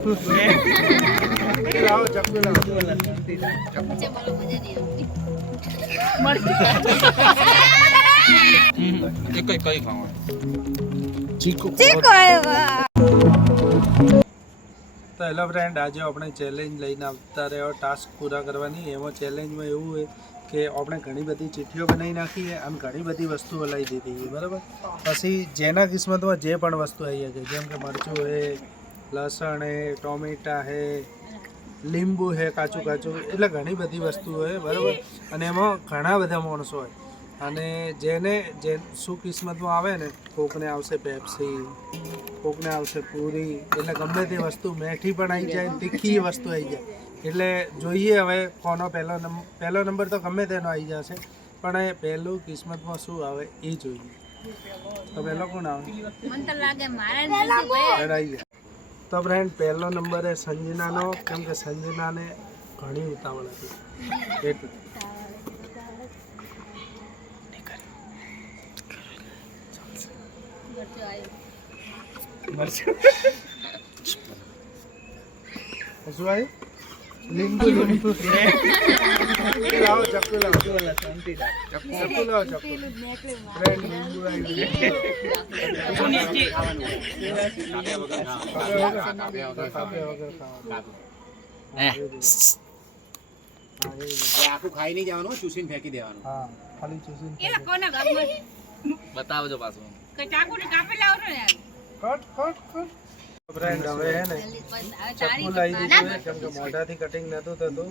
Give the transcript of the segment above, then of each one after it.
લાવો ચક્કુ લાવો એક કઈ ખાવા ચીકુ ચીકુ આવ્યો તો હેલો ફ્રેન્ડ, આજે આપણે ચેલેન્જ લઈને આવતા રહ્યો ટાસ્ક પૂરા કરવાની. એમાં ચેલેન્જમાં એવું હોય કે આપણે ઘણી બધી ચીઠીઓ બનાવી નાખીએ અને ઘણી બધી વસ્તુઓ લઈ દીધી બરાબર. પછી જેના કિસ્મતમાં જે પણ વસ્તુ આવી શકે, જેમ કે મરચું હે, લસણ હે, ટોમેટા હે, લીંબુ હે કાચું કાચું, એટલે ઘણી બધી વસ્તુઓ હોય બરાબર. અને એમાં ઘણા બધા માણસો હોય અને જે શું કિસ્મતમાં આવે ને, કોકને આવશે પેપ્સી, કોકને આવશે પૂરી, એટલે ગમે તે વસ્તુ મેઠી પણ આવી જાય, તીખી વસ્તુ આવી જાય. એટલે જોઈએ હવે કોનો પહેલો નંબર તો ગમે તેનો આવી જશે, પણ એ પહેલું કિસ્મતમાં શું આવે એ જોઈએ. તો પહેલો કોણ આવે? મને તો લાગે મારે આવી જાય. તો ફ્રેન્ડ, પહેલો નંબર એ સંજનાનો, કેમ કે સંજનાને ઘણી ઉતાવળ હતી એટલે. શું આવ્યું? લીંબુ લીંબુ લાવો ચક્કુ લાવો ચક્કુ લાવો ચક્કુ ફ્રેન્ડ લીંબુ આખું ખાઈ નહીં જવાનું, ચૂસીને ફેંકી દેવાનું. હા, ખાલી ચૂસીને બતાવજો પાછું. કટ ફ્રેન્ડ, હવે હે ને ચપ્પુ લાવી દીધું છે, કેમ કે મોઢાથી કટિંગ નતું થતું.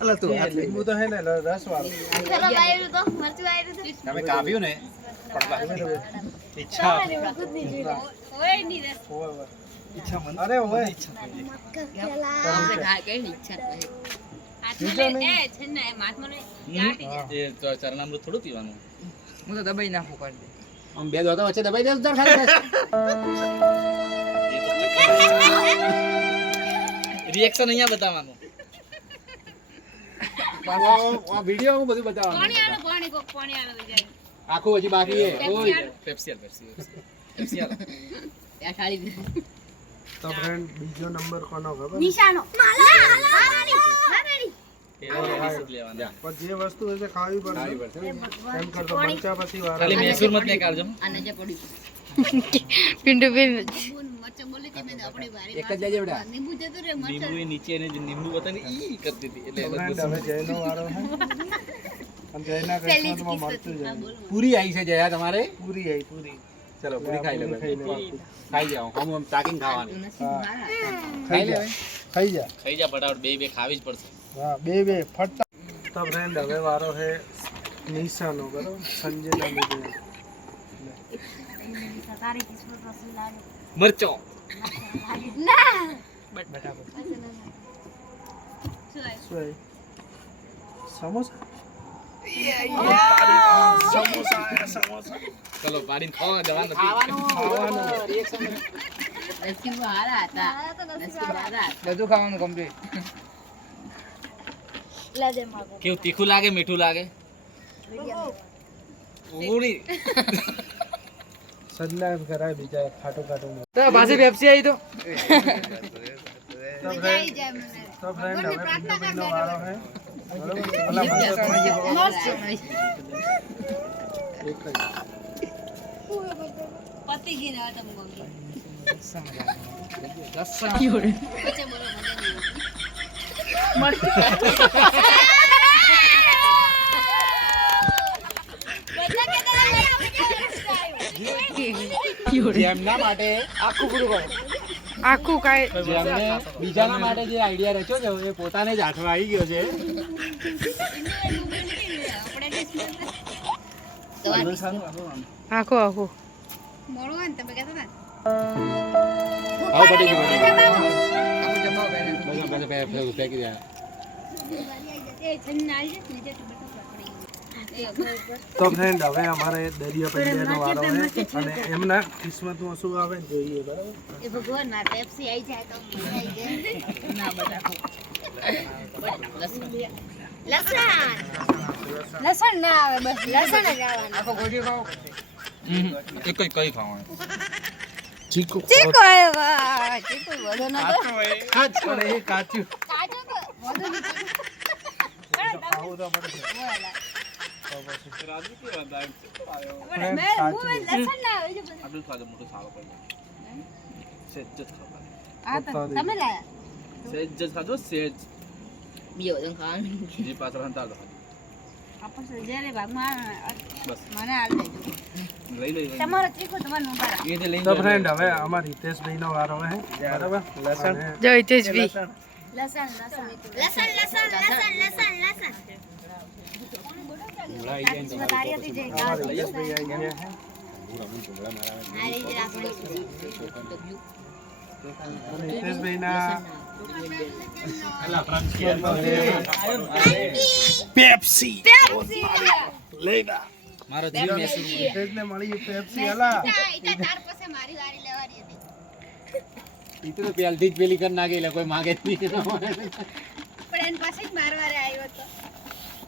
અલા તું આ લીંબુ તો હે ને રસ વાળું. તમે કાપ્યું ને ઈચ્છા અરે હોય ચરણામૃત થોડું પીવાનું. હું તો દબાઈ નાખું કરી દે. આમ બે દોતા વચ્ચે દબાઈ દે ઉધાર ખાલી રિએક્શન અહીંયા બતાવવાનું. આ વિડિયો હું બધું બતાવવાનું. આખું હજી બાકી છે. ઓય પેપ્સી તો ફ્રેન્ડ, બીજો નંબર કોનો ખબર? નિશાનો પણ જે વસ્તુ હશે ખાવી પડશે. એમ કરતો મરચા પછી વાળા ખાલી મૈસૂર મત નીકાળજો. પિંડુ પિંડુ એક જ લેજે બેટા. લીંબુ નીચે ને લીંબુ બતાને ઈ કરતી હતી એટલે ફ્રેન્ડ, હવે જયનો વારો છે અને જયના કિસ્મતમાં મરચું જાય. પૂરી આવી છે જયા તમારે. પૂરી આવી પૂરી. ચલો પૂરી ખાઈ લે. ખાઈ જાઓ. આમ તાકીને ખાવાની. ખાઈ જા ખાઈ જા ખાઈ જા ફટાફટ. બે ખાવી જ પડશે. હા, બે ફટતા. તો ફ્રેન્ડ, હવે વારો છે નિશાનો બરોબર. સંજયના લીધે મરચો શું આવ્યું? સમોસા. સમોસા. ચલો પાડીને ખાવા જવાનું. બધું ખાવાનું કમ્પ્લીટ. કેવું તીખું લાગે, મીઠું લાગે? ઓળી સજ્ઞા એમ કરાય બીજા ખાટું ખાટું. તો પાછી પેપ્સી આવી તો તો ફ્રેન્ડ, હવે પિન્ટુભાઈનો વારો છે બરોબર. ઓલા મરચાં એક જ. જેમના માટે આખું પૂરું કરો. આખું કાય જેમને બીજાના માટે જે આઈડિયા રચ્યો છે એ પોતાને જ હાથમાં આવી ગયો છે. આખું આખું આવો પટી ગયું. આખું જમાવ બેને. બધા ફેંકી દે. તો ફ્રેન્ડ, હવે અમારે દરિયા પંજાનો વારો છે અને એમના કિસ્મતમાં શું આવે ને જોઈએ બરાબર. લસણ ના આવે, બસ લસણ જ આવવાનું. આખો ગોળીઓ ખાવો. એક કઈ ખાવાનું. ચીકુ ચીકુ આવ્યો વાહ ચીકુ વધુ ન તો પણ એ કાચું કાચો તો વધુ ન ખાવું તો પડશે તો પછી રાજુ કે વાંધા ફ્રેન્ડ મેં કાચું લસણ ના આવે છે આટલું ખાધું મોટું સારો પડી સેજ જ ખાવા આ તો તમે લાયા સેજ જ ખાધો સેજ બીજો તો ખાવાનું જી પાછળ હંતા દો આપણે જ્યારે ભાગમાં બસ મને આલ દેજો લઈ લઈ તમારો ચીકુ તમારે નું પારા એ જે લઈ તો ફ્રેન્ડ હવે અમાર હિતેશભાઈ નો વારો હે બરાબર લસણ જો હિતેશભાઈ લસણ લસણ લસણ લસણ લસણ લસણ લસણ તારીયાથી જઈ અમાર હિતેશભાઈ આવી ગયા હે આ રીતે રાખવાની અને હિતેશભાઈ ના પેપ્સી લઈ લા મારો જીવ મેસી હિતેશને મળી પેપ્સી હલા તાર પાસે મારી વારી લેવાની હતી ઈ તો પેલથી જ પેલી કરી નાખી એટલે કોઈ માગે જ નહીં પણ એન પાસે જ મારવારે આવ્યો હતો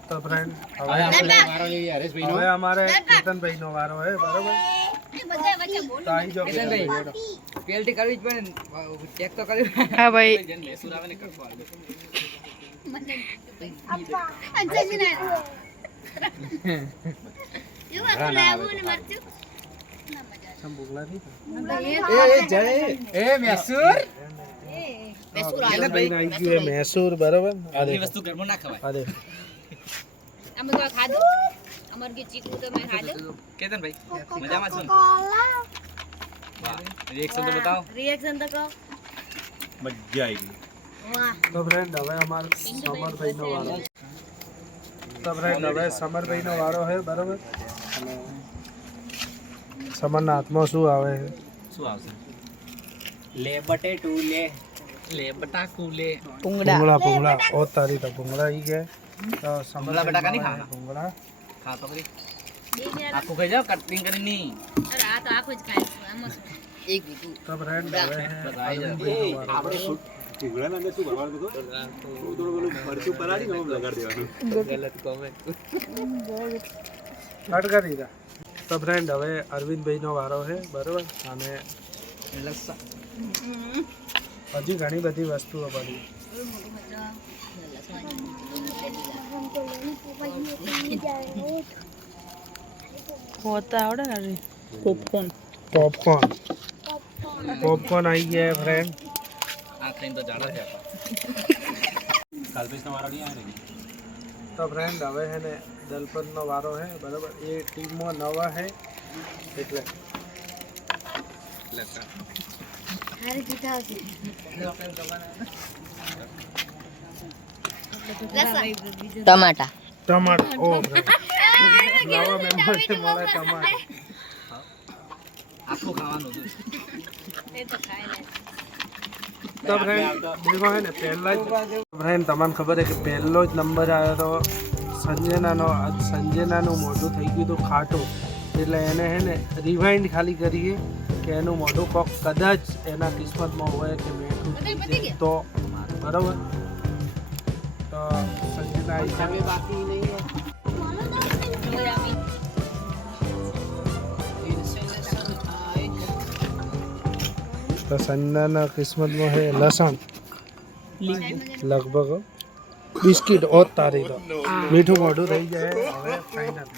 તો ફ્રેન્ડ હવે આપણે મારો લઈ હરેશભાઈ નો હવે અમારે કેતનભાઈ નો વારો હે બરાબર એ બધા વચ્ચે બોલ તો આવી જાઓ કેતનભાઈ. કેતનભાઈ. પેલ્ટી કરવી જ પડે ને ચેક તો કરવી હા ભાઈ જેન મેસુર આવે ને કડકો આવે મને અપ્પા અંજાજી ના યુ આ લાવું ને મરચું સમ ભૂગલા થી એ મેસુર કેતનભાઈ ને આવી ગયું હે મૈસૂર બરાબર આ દેખો વસ્તુ ઘરમાં ના ખવાય આ દેખો અમે તો ખાધું અમર કે ચીકુ તો મેં ખાધું કેતનભાઈ મજામાં છો ને? વાહ રિએક્શન તો બતાવો રિએક્શન તો કહો મજા આવી ગઈ વાહ તો ફ્રેન્ડ હવે અમાર સમરભાઈ નો વારો તો ફ્રેન્ડ હવે સમરભાઈ નો વારો હે બરાબર અને સમરના હાથમાં શું આવે છે શું આવશે લે બટેટુ લે બટાકુ લે ભૂંગળા ઓ તારી તો ભૂંગળા ઈ ગયા તો ભૂંગળા બટાકા નહીં ખાવાના? ભૂંગળા ખા તો કરી બે મિનિટ આખું ખાઈ જાવ કટિંગ કરીને અરે આ તો આખો જ ખાય છે આમાં શું? એક બીજું તો ફ્રેન્ડ હવે હે બધાઈ જાય. અરવિંદભાઈનો વારો. આપણે કટ કરી દીધા તો ફ્રેન્ડ હવે અરવિંદભાઈ નો વારો છે બરોબર અને હજી ઘણી બધી વસ્તુઓ પડી પોપકોર્ન પોપકોર્ન આવી ગયા ફ્રેન્ડ આ ખાઈને તો જાડા થયા કાલપેશનો વારો નહીં આવે ને તો ફ્રેન્ડ હવે છે ને દલપતનો વારો છે બરાબર એ ટીમમાં નવા છે એટલે હારી પીઠા છે ટમાટા ટમાટર ઓ ફ્રેન્ડ નવા મેમ્બર છે મળે ટમાટર આખું ખાવાનું હતું એ તો ખાય ને તો ફ્રેન્ડ દેખો હે ને પહેલા જ ફ્રેન્ડ તમને ખબર છે કે પહેલો જ નંબર આવ્યો તો સંજનાનું મોઢું થઈ ગયું હતું ખાટું એટલે એને હે ને રિવાઇન્ડ ખાલી કરીએ કે એનું મોઢું કોક કદાચ એના કિસ્મતમાં હોય કે મીઠું થઈ જાય તો બરાબર તો સંજના આવી બાકી નહીં તો સંજનાના કિસ્મતમાં છે લસણ લગભગ બિસ્કિટ ઓત તારી તો મીઠું મોઢું થઈ જાય હવે ફાઇનલ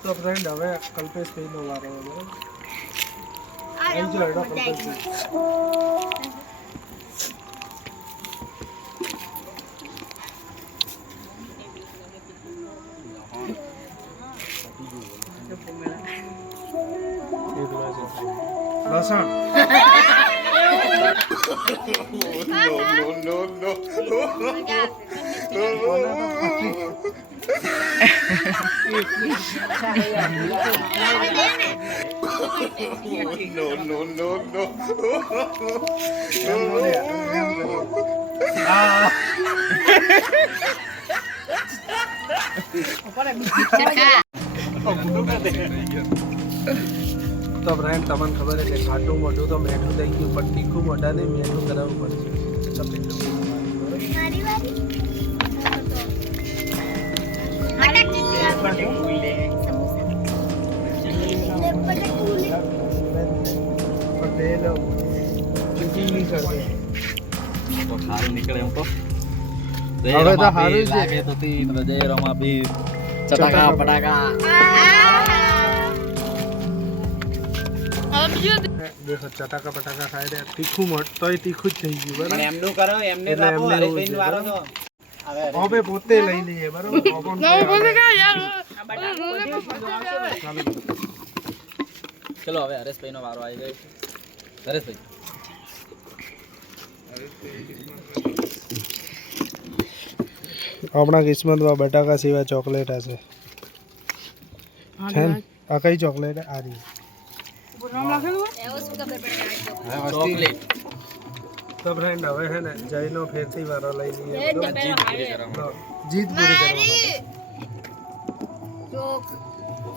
તો ફ્રેન્ડ હવે કલ્પેશભાઈ નો વારો બરાબર આવી જાઓ એનો કલ્પેશભાઈ લસણ તો ફ્રેન્ડ તમને ખબર છે કે ખાટું મોઢું તો મેઠું થઈ ગયું પણ તીખું મોઢાને મેઠું કરાવવું પડશે તો ખારું નીકળે એમ તો હવે તો હારું જ છે. લાગે તો તી રજેરમાં બી ચટાકા પટાકા દેખો ચટાકા પટાકા ખાઈ રહ્યા તીખું તોય તીખું જ થઈ ગયું બરાબર એમનું કરો એમને એટલે આપો એમને એવું હરેશભાઈ છે, વારો તો હવે પોતે લઈ લઈએ બરાબર ચલો હવે હરેશભાઈ નો વારો આવી ગયો છે હરેશભાઈ આપણા કિસ્મતમાં બટાકા સિવાય ચોકલેટ હશે છે ને? આ કઈ ચોકલેટ આ રહી એવો શું ખબર પડે આ ચોકલેટ? ચોકલેટ તો ફ્રેન્ડ હવે છે ને જયનો ફેરથી વારો લઈ લઈએ એ જ બરાબર? પેલો હારે. લો, જીત પૂરી કરવા માટે ચોક.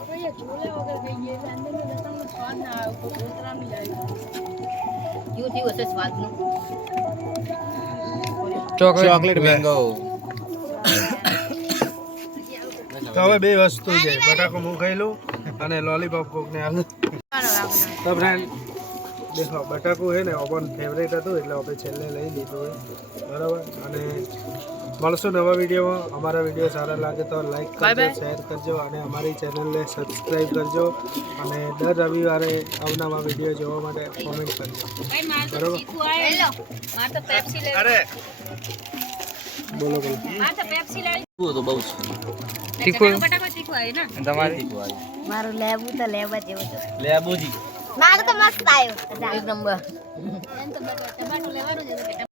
હવે ઝોલે વગર થઈ ગઈ છે. અંદરનો લસણનો સ્વાદ ના આવે. કોતરાનું જાય. કેવું થયું હશે સ્વાદનું? ચોકલેટ મેંગો તો હવે બે વસ્તુ છે બટાકો હું ખાઈ લઉં અને લોલીપોપ કોકને આલું તો ફ્રેન્ડ દેખો બટાકું છે ને ઓપન ફેવરેટ હતું એટલે આપણે છેલ્લે લઈ લીધું છે બરાબર અને મળશું નવા વિડીયોમાં અમારા વિડીયો સારા લાગે તો લાઈક કરજો શેર કરજો અને અમારી ચેનલને સબસ્ક્રાઈબ કરજો અને દર રવિવારે અવનવા વિડીયો જોવા માટે કોમેન્ટ કરજો ભાઈ માર તો બરોબર. ચીકુ આયો. માર તો પેપ્સી લેવી. બોલો બોલો માર તો પેપ્સી લેવી. તો બહુ ચટાકા બટાકા ચીકુ આયો ને? તમારી મારું લેબુ તો લેવા જેવું છે લેબુજી મારું તો મસ્ત આવ્યું એક નંબર એમ તો ટમાટું લેવાનું જ હતું કે